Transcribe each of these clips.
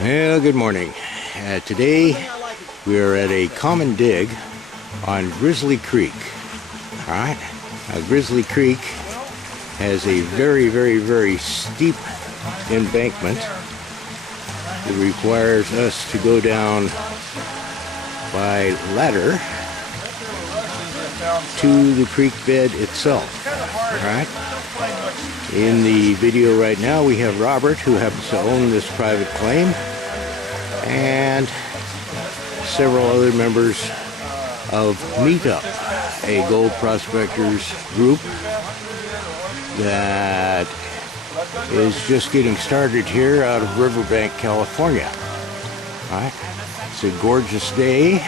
Well, good morning. Today we are at a common dig on Grizzly Creek. All right, Grizzly Creek has a very steep embankment. It requires us to go down by ladder to the creek bed itself. All right. In the video right now, we have Robert, who happens to own this private claim, and several other members of Meetup, a gold prospectors group that is just getting started here out of Riverbank, California. All right. It's a gorgeous day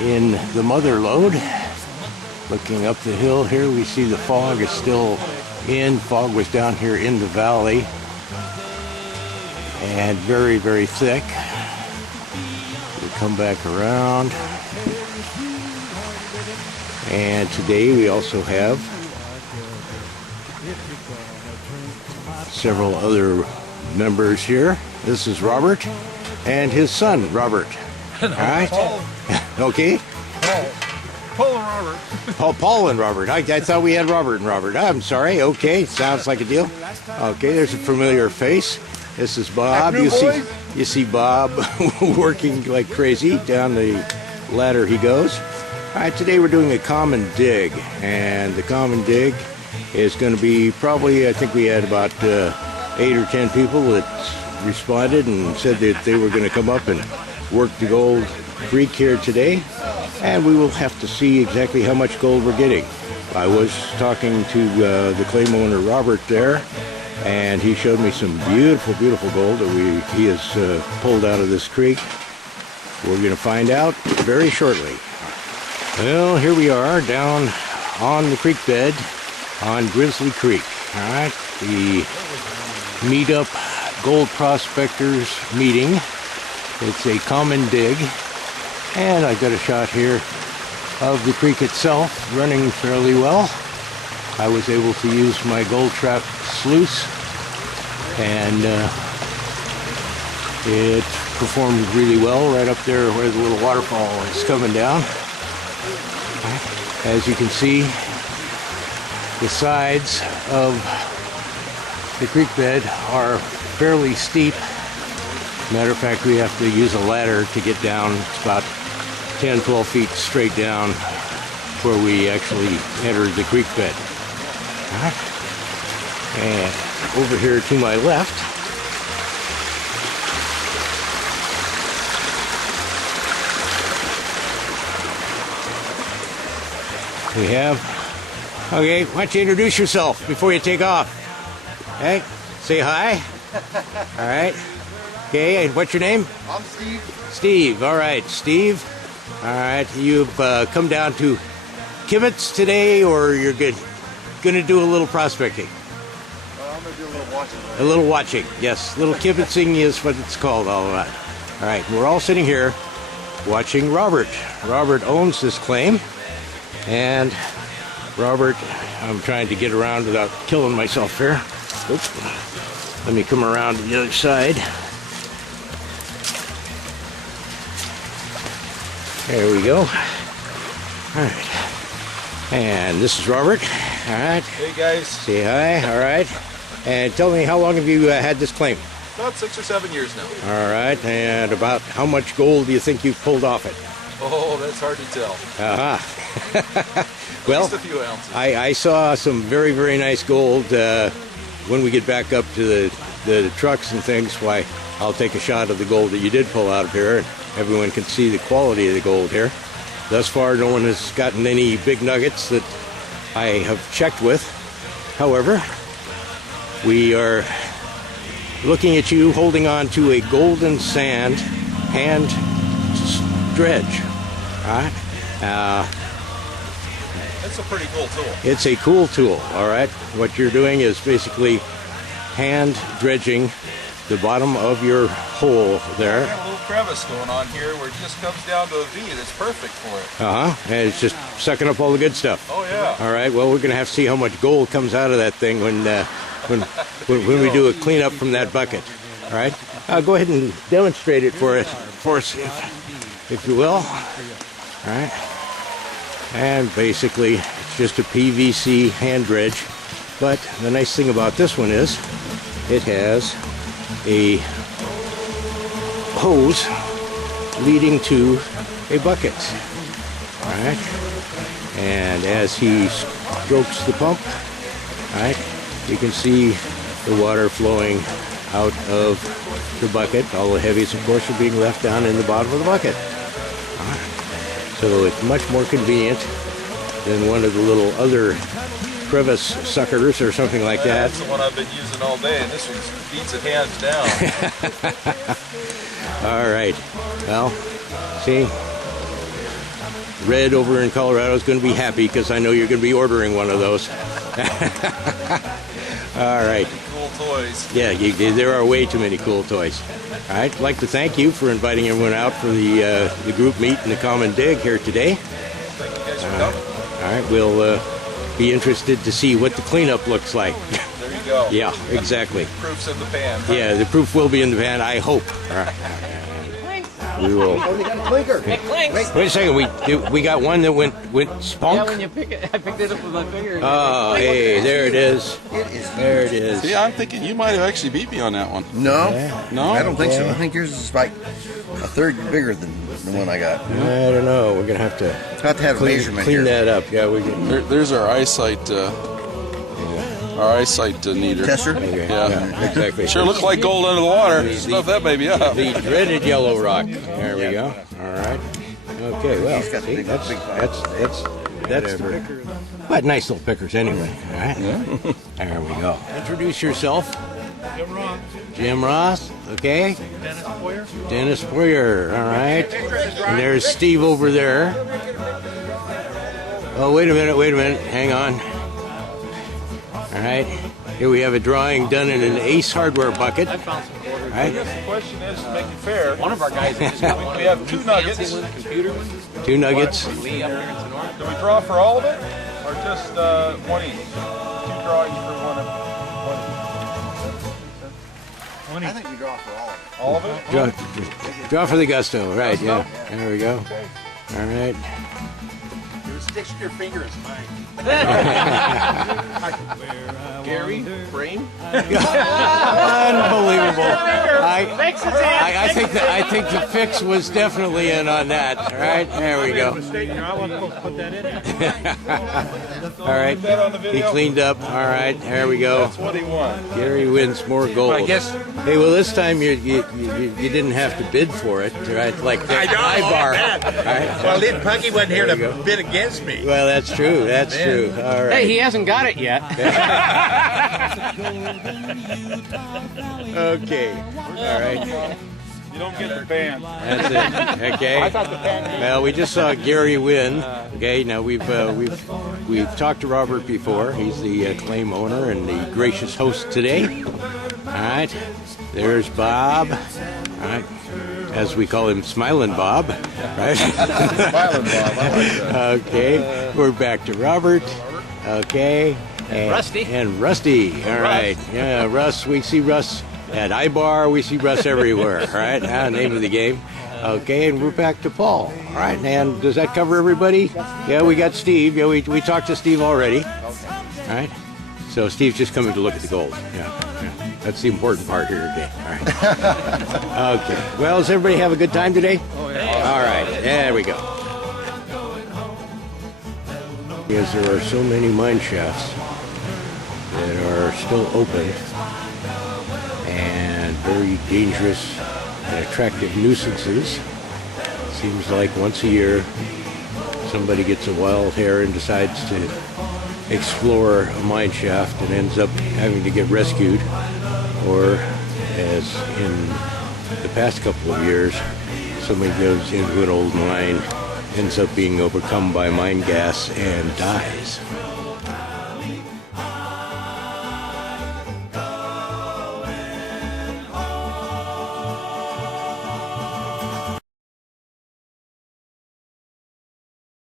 in the mother lode. Looking up the hill here, we see the fog is still in. Fog was down here in the valley and very thick. We come back around, and today we also have several other members here. This is Robert and his son Robert. All right. Okay. Paul and Robert. Paul and Robert. I thought we had Robert and Robert. I'm sorry. Okay, sounds like a deal. Okay, there's a familiar face. This is Bob. You see Bob working like crazy down the ladder he goes. All right, today we're doing a common dig, and the common dig is going to be probably, I think we had about 8 or 10 people that responded and said that they were going to come up and work the Gold Creek here today. And we will have to see exactly how much gold we're getting. I was talking to the claim owner Robert there, and he showed me some beautiful gold that he has pulled out of this creek. We're going to find out very shortly. Well, here we are down on the creek bed on Grizzly Creek. All right, the Meetup Gold Prospectors meeting. It's a common dig. And I got a shot here of the creek itself running fairly well. I was able to use my gold trap sluice, and it performed really well right up there where the little waterfall is coming down. As you can see, the sides of the creek bed are fairly steep. Matter of fact, we have to use a ladder to get down. It's about 10-12 feet straight down where we actually entered the creek bed. All right. And over here to my left, we have, okay, why don't you introduce yourself before you take off? Okay, say hi. All right. Okay, and what's your name? I'm Steve. Steve, all right, Steve. All right, you've come down to Kibitz today, or you're going to do a little prospecting? I'm going to do a little watching. A little watching, yes. Little kibitzing is what it's called all about. All right, we're all sitting here watching Robert. Robert owns this claim, and Robert, I'm trying to get around without killing myself here. Oops. Let me come around to the other side. There we go. All right. And this is Robert. All right. Hey, guys. Say hi. All right. And tell me, how long have you had this claim? About 6 or 7 years now. All right. And about how much gold do you think you've pulled off it? Oh, that's hard to tell. Uh-huh. Well, just a few ounces. I saw some very nice gold. When we get back up to the trucks and things, why, I'll take a shot of the gold that you did pull out of here, and everyone can see the quality of the gold here. Thus far, no one has gotten any big nuggets that I have checked with. However, we are looking at you holding on to a golden sand hand dredge. All right. It's a pretty cool tool. It's a cool tool, all right? What you're doing is basically hand dredging the bottom of your hole there. Got a little crevice going on here where it just comes down to a V. That's perfect for it. Uh-huh. And it's just sucking up all the good stuff. Oh, yeah. All right. Well, we're going to have to see how much gold comes out of that thing when we do a cleanup from that bucket. All right. Go ahead and demonstrate it for us, if you will. All right. And basically, it's just a PVC hand dredge. But the nice thing about this one is it has a hose leading to a bucket. All right. And as he strokes the pump, all right, you can see the water flowing out of the bucket. All the heavies, of course, are being left down in the bottom of the bucket. All right. So it's much more convenient than one of the little other crevice suckers or something like that. That's the one I've been using all day, and this one beats it hands down. All right. Well, see, Red over in Colorado is going to be happy because I know you're going to be ordering one of those. All right. Cool toys. Yeah, there are way too many cool toys. All right. I'd like to thank you for inviting everyone out for the group meet and the common dig here today. Thank you guys for coming. All right. We'll be interested to see what the cleanup looks like. There you go. Yeah, exactly. Proof's in the pan. Yeah, the proof will be in the pan, I hope. All right. We will. Wait a second. We got one that went spunk. Yeah, when you pick it, I picked it up with my finger. Oh, hey, there it is. There it is. See, I'm thinking you might have actually beat me on that one. No, No? I don't think so. I think yours is like a third bigger than the one I got. I don't know. We're gonna have to Have a measurement clean here. that up. Yeah, we can. There's our eyesight neater. Tester. Okay, Yeah. exactly. Sure looks like gold under the water. Stuff that baby up. The dreaded yellow rock. There we go. All right. Okay. Well, He's got see, big- that's big whatever. But nice little pickers anyway. All right. There we go. Introduce yourself. Jim Ross. Okay. Dennis Poyer. All right. And there's Steve over there. Oh, wait a minute. Hang on. All right. Here we have a drawing done in an Ace Hardware bucket. I found some quarters. Right. The question is, to make it fair, One of our guys just got one. We have two nuggets. Fancy one, computer one. 2 nuggets. Lee up here in Sonora. do we draw for all of it, or just one each? Two drawings for one of I think we draw for all of it. all of it? Draw for the gusto. Right. Yeah. There we go. All right. Sticks to your finger is mine. Gary, brain. Unbelievable. I think the fix was definitely in on that. All right. There we go. All right. He cleaned up. All right. There we go. That's what he won. Gary wins more gold. I guess- Hey, well, this time you didn't have to bid for it, right? Like the high bar. Right? Well, then Punky wasn't here to bid against me. Well, that's true. That's true. All right. Hey, he hasn't got it yet. Okay. All right. You don't get the pan. That's it. Okay. Well, we just saw Gary win. Okay. Now we've talked to Robert before. He's the claim owner and the gracious host today. All right. There's Bob. All right. As we call him, Smiling Bob. Right. Smiling Bob, I like that. Okay. We're back to Robert. Okay. And Rusty. And Rusty. All right. Yeah, Russ. We see Russ at iBar. We see Russ everywhere. All right. Name of the game. Okay. And we're back to Paul. All right. And does that cover everybody? Yeah, we got Steve. Yeah, we talked to Steve already. All right. So Steve's just coming to look at the gold. Yeah. That's the important part here today. All right. Okay. Well, does everybody have a good time today? Oh, yeah. All right. There we go. Because there are so many mine shafts that are still open and very dangerous and attractive nuisances. Seems like once a year somebody gets a wild hair and decides to explore a mine shaft and ends up having to get rescued, or as in the past couple of years, somebody goes into an old mine, ends up being overcome by mine gas and dies.